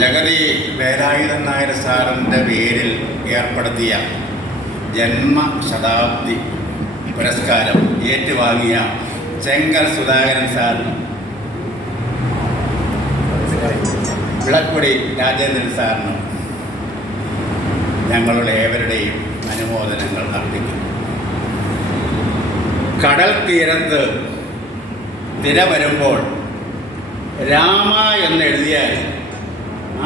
ജഗതി വേലായുധൻ നായർ സാറിന്റെ പേരിൽ ഏർപ്പെടുത്തിയ ജന്മശതാബ്ദി പുരസ്കാരം ഏറ്റുവാങ്ങിയ ചെങ്കൽ സുധാകരൻ സാറിനും വിളക്കുടി രാജേന്ദ്രൻ സാറിനും ഞങ്ങളുടെ ഏവരുടെയും അനുമോദനങ്ങൾ അർപ്പിക്കുന്നു. കടൽ തീരത്ത് തിര വരുമ്പോൾ രാമ എന്ന് എഴുതിയാൽ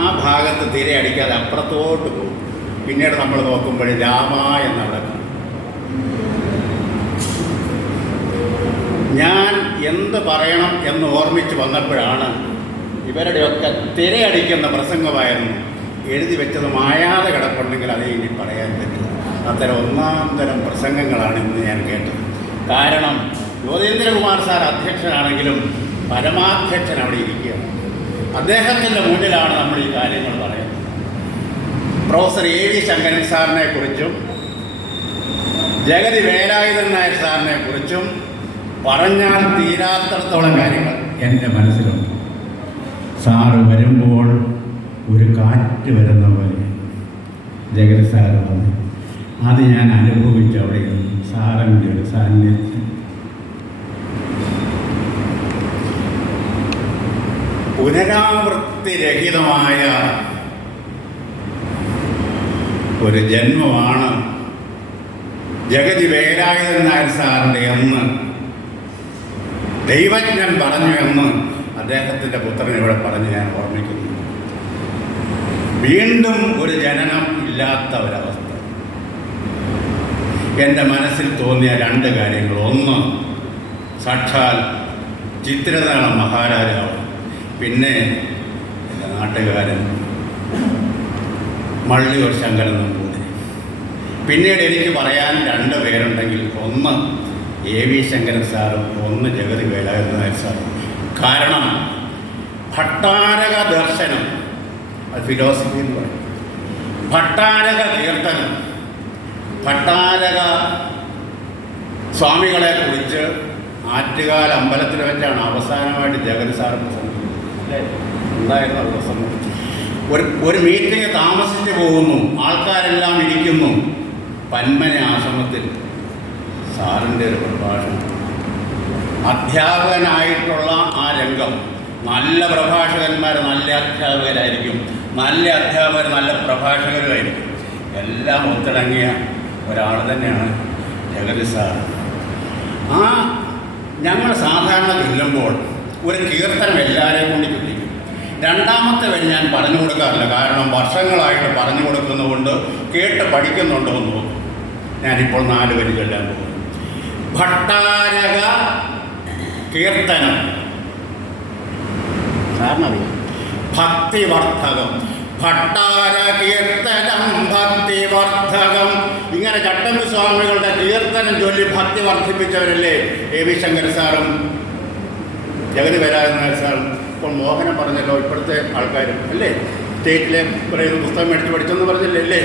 ആ ഭാഗത്ത് തിരയടിക്കാതെ അപ്പുറത്തോട്ട് പോകും. പിന്നീട് നമ്മൾ നോക്കുമ്പോൾ രാമ എന്നവിടെ ഞാൻ എന്ത് പറയണം എന്ന് ഓർമ്മിച്ച് വന്നപ്പോഴാണ് ഇവരുടെയൊക്കെ തിരയടിക്കുന്ന പ്രസംഗമായിരുന്നു. എഴുതി വെച്ചത് മായാതെ കിടപ്പുണ്ടെങ്കിൽ അത് ഇനി പറയാൻ പറ്റില്ല അത്തരം ഒന്നാം തരം പ്രസംഗങ്ങളാണ് ഇന്ന് ഞാൻ കേട്ടത്. കാരണം ജ്യോതീന്ദ്രകുമാർ സാർ അധ്യക്ഷനാണെങ്കിലും പരമാധ്യക്ഷൻ അവിടെ ഇരിക്കുകയാണ്. അദ്ദേഹത്തിന്റെ മുന്നിലാണ് നമ്മൾ ഈ കാര്യങ്ങൾ പറയുന്നത്. പ്രൊഫസർ എ വി ശങ്കരൻ സാറിനെ കുറിച്ചും ജഗതി വേലായുധൻ നായർ സാറിനെ കുറിച്ചും പറഞ്ഞാൽ തീരാത്തടത്തോളം കാര്യങ്ങൾ എന്റെ മനസ്സിലുണ്ട്. സാറ് വരുമ്പോൾ ഒരു കാറ്റ് വരുന്ന പോലെ ജഗതി സാറ് വന്നു അത് ഞാൻ അനുഭവിച്ചു അവിടെ സാറിന്റെ ഒരു സാന്നിധ്യം. പുനരാവൃത്തിരഹിതമായ ഒരു ജന്മമാണ് ജഗതി വേലായുധൻ സാറിന്റെ എന്ന് ദൈവജ്ഞൻ പറഞ്ഞു എന്ന് അദ്ദേഹത്തിന്റെ പുത്രൻ ഇവിടെ പറഞ്ഞ് ഞാൻ ഓർമ്മിക്കുന്നു. വീണ്ടും ഒരു ജനനം ഇല്ലാത്ത ഒരവസ്ഥ എന്റെ മനസ്സിൽ തോന്നിയ രണ്ട് കാര്യങ്ങൾ. ഒന്ന് സാക്ഷാൽ ചിത്രനാണ് മഹാരാജാവ്. പിന്നെ എന്റെ നാട്ടുകാരൻ മള്ളിയൂർ ശങ്കരൻ നമ്പൂതിരി പിന്നീട് എനിക്ക് പറയാൻ രണ്ട് പേരുണ്ടെങ്കിൽ ഒന്ന് എ വി ശങ്കരൻ സാറും ഒന്ന് ജഗതി വേലായുധ നായർ സാറും. കാരണം ഭട്ടാരക ദർശനം അത് ഫിലോസഫി എന്ന് പറയും. ഭട്ടാരക കീർത്തനം ഭട്ടാരക സ്വാമികളെ കുറിച്ച് ആറ്റുകാൽ അമ്പലത്തിൽ വെച്ചാണ് അവസാനമായിട്ട് ജഗതി സാർ പ്രസംഗിക്കുന്നത്. ആ പ്രസംഗം ഒരു ഒരു മീറ്റിംഗ് താമസിച്ച് പോകുന്നു. ആൾക്കാരെല്ലാം ഇരിക്കുന്നു. പന്മന ആശ്രമത്തിൽ സാറിന്റെ ഒരു പ്രഭാഷണം. അധ്യാപകനായിട്ടുള്ള ആ രംഗം. നല്ല പ്രഭാഷകന്മാർ നല്ല അധ്യാപകരായിരിക്കും. നല്ല അധ്യാപകർ നല്ല പ്രഭാഷകരുമായിരിക്കും. എല്ലാം ഒത്തിണങ്ങിയ ഒരാൾ തന്നെയാണ് ജഗതി സാർ ആ ഞങ്ങൾ സാധാരണ ചൊല്ലുമ്പോൾ ഒരു കീർത്തനം എല്ലാവരെയും കൊണ്ട് ചൊല്ലിക്കും. രണ്ടാമത്തെ വരി ഞാൻ പറഞ്ഞു കൊടുക്കാറില്ല. കാരണം വർഷങ്ങളായിട്ട് പറഞ്ഞു കൊടുക്കുന്നതുകൊണ്ട് കേട്ട് പഠിക്കുന്നുണ്ടോ എന്ന് തോന്നുന്നു. ഞാനിപ്പോൾ നാല് വരി ചൊല്ലാൻ പോകുന്നു. ഭട്ടാരക കീർത്തനം. കാരണം ഭക്തിവർദ്ധകം. ഭട്ടാര കീർത്തനം ഭക്തിവർദ്ധകം. ഇങ്ങനെ ചട്ടമ്പി സ്വാമികളുടെ കീർത്തനം ചൊല്ലി ഭക്തി വർദ്ധിപ്പിച്ചവരല്ലേ? എ വി ശങ്കർ സാറും ജഗതി വരാതെന്ന് വെച്ചാൽ ഇപ്പോൾ മോഹനം പറഞ്ഞല്ലോ ഇപ്പോഴത്തെ ആൾക്കാരും അല്ലേ? സ്റ്റേറ്റിലെ പറയുന്ന പുസ്തകം മേടിച്ച് പഠിച്ചെന്ന് പറഞ്ഞില്ലേ അല്ലേ?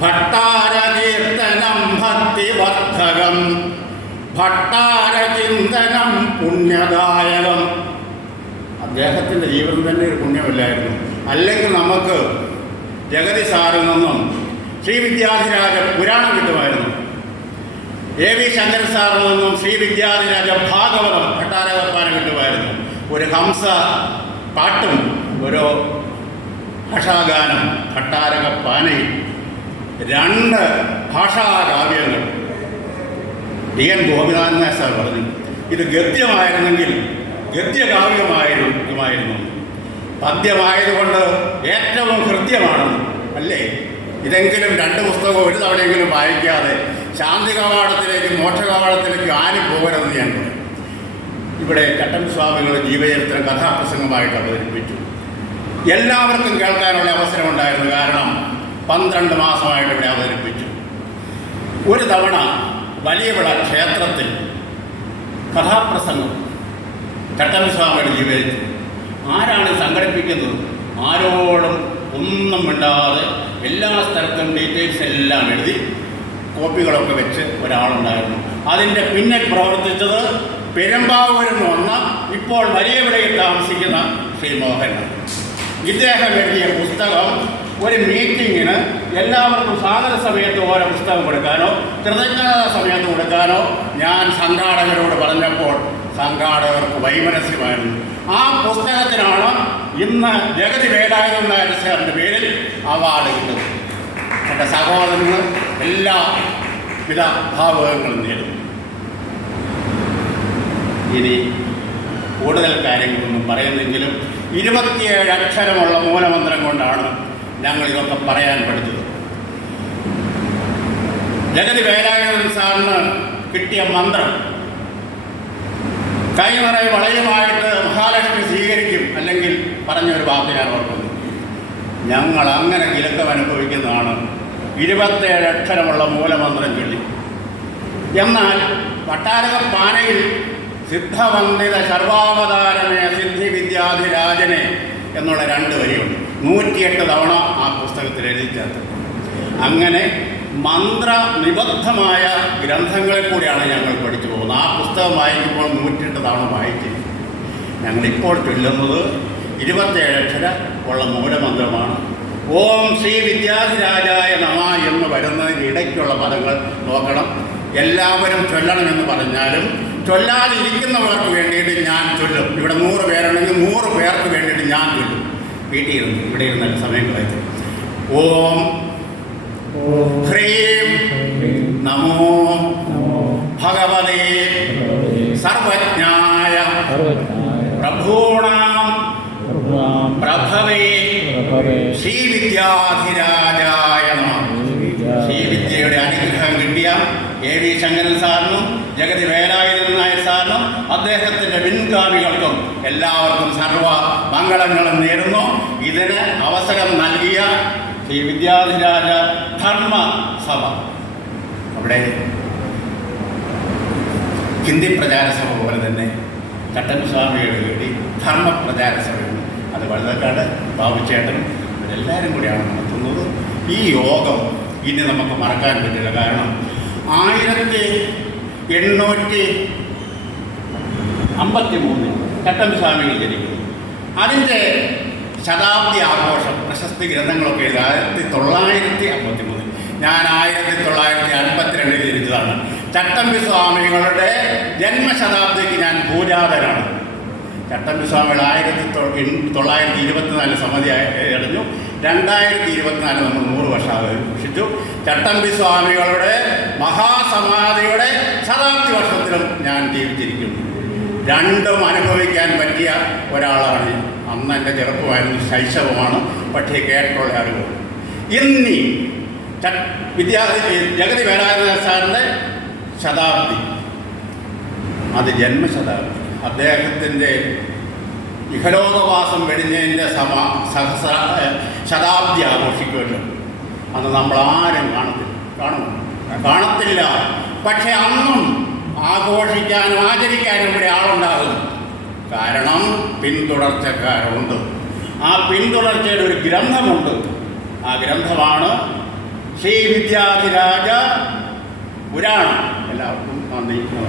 ഭട്ടാരകീർത്തനം ഭക്തിവർദ്ധകം ഭട്ടാരചിന്തനം പുണ്യദായകം. അദ്ദേഹത്തിന്റെ ജീവിതം തന്നെ ഒരു പുണ്യമില്ലായിരുന്നു. അല്ലെങ്കിൽ നമുക്ക് ജഗതി സാറിൽ നിന്നും ശ്രീ വിദ്യാധിരാജ പുരാണം കിട്ടുമായിരുന്നു. എ വി ശങ്കരൻ സാറിൽ നിന്നും ശ്രീ വിദ്യാധിരാജ ഭാഗവതം ഭട്ടാരകപ്പാനം കിട്ടുമായിരുന്നു ഒരു ഹംസ പാട്ടും ഒരു ഭാഷാഗാനം ഭട്ടാരകപ്പാനയും രണ്ട് ഭാഷാകാവ്യങ്ങൾ. ഡി എൻ ഗോപിനാഥൻ സാർ പറഞ്ഞു ഇത് ഗദ്യമായിരുന്നെങ്കിൽ ഗദ്യകാവ്യമായിരുന്നു പദ്യമായതുകൊണ്ട് ഏറ്റവും ഹൃദ്യമാണ് അല്ലേ? ഇതെങ്കിലും രണ്ട് പുസ്തകം ഒരു തവണയെങ്കിലും വായിക്കാതെ ശാന്തി കവാടത്തിലേക്കും മോക്ഷ കവാടത്തിലേക്കും ആരും പോകരുതെന്ന് ഞാൻ പറയും ഇവിടെ ചട്ടൻ സ്വാമികൾ ജീവചരിത്രം കഥാപ്രസംഗമായിട്ട് അവതരിപ്പിച്ചു. എല്ലാവർക്കും കേൾക്കാനുള്ള അവസരമുണ്ടായിരുന്നു കാരണം പന്ത്രണ്ട് മാസമായിട്ട് ഇവിടെ അവതരിപ്പിച്ചു. ഒരു തവണ വലിയവിള ക്ഷേത്രത്തിൽ കഥാപ്രസംഗം ചട്ടൻ സ്വാമിയുടെ ജീവചരിത്രം ആരാണ് സംഘടിപ്പിക്കുന്നത്? ആരോടും ഒന്നും മിണ്ടാതെ എല്ലാ സ്ഥലത്തും ഡീറ്റെയിൽസ് എല്ലാം എഴുതി കോപ്പികളൊക്കെ വെച്ച് ഒരാളുണ്ടായിരുന്നു. അതിന്റെ പിന്നിൽ പ്രവർത്തിച്ചത് പെരുമ്പാവൂരിൽ നിന്ന് വന്ന ഇപ്പോൾ വലിയ വിളയിൽ താമസിക്കുന്ന ശ്രീ മോഹൻ. ഇദ്ദേഹം എഴുതിയ പുസ്തകം ഒരു മീറ്റിങ്ങിന് എല്ലാവർക്കും സാഗര സമയത്ത് ഓരോ പുസ്തകം കൊടുക്കാനോ കൃതജ്ഞതാ സമയത്ത് കൊടുക്കാനോ ഞാൻ സംഘാടകരോട് പറഞ്ഞപ്പോൾ സംഘാടകർക്ക് വൈമനസ്യമായിരുന്നു. ആ പുസ്തകത്തിനാണ് ഇന്ന് ജഗതി വേലായുധൻ നായർ സാറിന്റെ പേരിൽ അവാർഡ് കിട്ടുന്നത്. എന്റെ സഹോദരന് എല്ലാ വിധ ഭാവകങ്ങളും നേടും ഇനി കൂടുതൽ കാര്യങ്ങളൊന്നും പറയുന്നെങ്കിലും ഇരുപത്തിയേഴ് അക്ഷരമുള്ള മൂലമന്ത്രം കൊണ്ടാണ് ഞങ്ങൾ ഇതൊക്കെ പറയാൻ പഠിച്ചത്. ജഗതി വേലായുധൻ സാറിന് കിട്ടിയ മന്ത്രം കൈനിറയെ വളയുമായിട്ട് മഹാലക്ഷ്മി സ്വീകരിക്കും അല്ലെങ്കിൽ പറഞ്ഞൊരു വാക്ക് ഞാൻ ഓർക്കുന്നു ഞങ്ങൾ അങ്ങനെ കിലക്കം അനുഭവിക്കുന്നതാണ് ഇരുപത്തേഴ് അക്ഷരമുള്ള മൂലമന്ത്രം ചൊല്ലി. എന്നാൽ വട്ടാരക പാനയിൽ സിദ്ധവന്ദിത സർവാവതാരമേ സിദ്ധി വിദ്യാധിരാജനെ എന്നുള്ള രണ്ട് വരിയുണ്ട്. നൂറ്റിയെട്ട് തവണ ആ പുസ്തകത്തിൽ എഴുതി ചേർത്ത് അങ്ങനെ മന്ത്ര നിബദ്ധമായ ഗ്രന്ഥങ്ങളെ കൂടിയാണ് ഞങ്ങൾ പഠിച്ചു പോകുന്നത്. ആ പുസ്തകം വായിക്കുമ്പോൾ നൂറ്റിയെട്ട് തവണ വായിക്കും. ഞങ്ങളിപ്പോൾ ചൊല്ലുന്നത് ഇരുപത്തേഴ് അക്ഷര ഉള്ള മൂലമന്ത്രമാണ് ഓം ശ്രീ വിദ്യാധിരാജായ നമ എന്ന് വരുന്നതിന് ഇടയ്ക്കുള്ള പദങ്ങൾ നോക്കണം. എല്ലാവരും ചൊല്ലണമെന്ന് പറഞ്ഞാലും ചൊല്ലാതിരിക്കുന്നവർക്ക് വേണ്ടിയിട്ട് ഞാൻ ചൊല്ലും. ഇവിടെ നൂറ് പേരുണ്ടെങ്കിൽ നൂറ് പേർക്ക് വേണ്ടിയിട്ട് ഞാൻ ചൊല്ലും. വീട്ടിൽ ഇരുന്ന് ഇവിടെ ഇരുന്ന സമയം കളയുന്നു ഓം ഹ്രീം നമോ ഭഗവതേ സർവജ്ഞായ പ്രഭൂണാം പ്രഭവേ ശ്രീവിദ്യാധിരാജായ ശ്രീവിദ്യയുടെ അനുഗ്രഹം കിട്ടിയ എ വി ശങ്കരൻ സാറിനും ജഗതി വേലായുധൻ നായർ സാറിനും അദ്ദേഹത്തിന്റെ പിൻഗാമികൾക്കും എല്ലാവർക്കും സർവ മംഗളങ്ങളും നേരുന്നു. ഇതിന് അവസരം നൽകിയ ശ്രീ വിദ്യാധിരാജ ധർമ്മ സഭ. അവിടെ ഹിന്ദി പ്രചാര സഭ പോലെ തന്നെ ചട്ടൻ സ്വാമിയുടെ വേണ്ടി ധർമ്മ പ്രചാര സഭയുണ്ട് അത് വഴുതക്കാട് ബാബുച്ചേട്ടൻ ഇവരെല്ലാവരും കൂടിയാണ് നടത്തുന്നത്. ഈ യോഗം ഇനി നമുക്ക് മറക്കാൻ പറ്റില്ല. കാരണം ആയിരത്തി എണ്ണൂറ്റി അമ്പത്തി മൂന്നിൽ ചട്ടം സ്വാമികൾ ജനിക്കുന്നു. അതിന്റെ ശതാബ്ദി ആഘോഷം പ്രശസ്തി ഗ്രന്ഥങ്ങളൊക്കെ ആയിരത്തി തൊള്ളായിരത്തി അമ്പത്തി മൂന്നിൽ ഞാൻ ആയിരത്തി തൊള്ളായിരത്തി അൻപത്തിരണ്ടിൽ ജനിച്ചതാണ്. ചട്ടമ്പി സ്വാമികളുടെ ജന്മശതാബ്ദിക്ക് ഞാൻ പൂജാതനാണ്. ചട്ടമ്പി സ്വാമികൾ ആയിരത്തി തൊള്ളായിരത്തി ഇരുപത്തിനാല് സമിതി അടഞ്ഞു രണ്ടായിരത്തി ഇരുപത്തിനാല് നമ്മൾ നൂറ് വർഷം ചട്ടമ്പി സ്വാമികളുടെ മഹാസമാധിയുടെ ശതാബ്ദി വർഷത്തിലും ഞാൻ ജീവിച്ചിരിക്കുന്നു. രണ്ടും അനുഭവിക്കാൻ പറ്റിയ ഒരാളാണ്. അന്ന് എന്റെ ചെറുപ്പമായിരുന്നു ശൈശവമാണ് പക്ഷേ കേട്ടുള്ള അറിവ്. ഇന്നീ വിദ്യാ ജഗതി വേലായുധ സാറിന്റെ ശതാബ്ദി. അത് ജന്മശതാബ്ദി. അദ്ദേഹത്തിന്റെ ഇഹലോകവാസം വെടിഞ്ഞതിന്റെ സമ സഹസ്ര ശതാബ്ദി ആഘോഷിക്കുമല്ലോ അന്ന് നമ്മൾ ആരും കാണത്തില്ല. കാണും കാണത്തില്ല. പക്ഷെ അന്നും ആഘോഷിക്കാനും ആചരിക്കാനും ഇവിടെ ആളുണ്ടാകും കാരണം പിന്തുടർച്ചക്കാരുണ്ട്. ആ പിന്തുടർച്ചയുടെ ഒരു ഗ്രന്ഥമുണ്ട്. ആ ഗ്രന്ഥമാണ് ശ്രീ വിദ്യാധിരാജ പുരാണം. എല്ലാവർക്കും നന്ദി.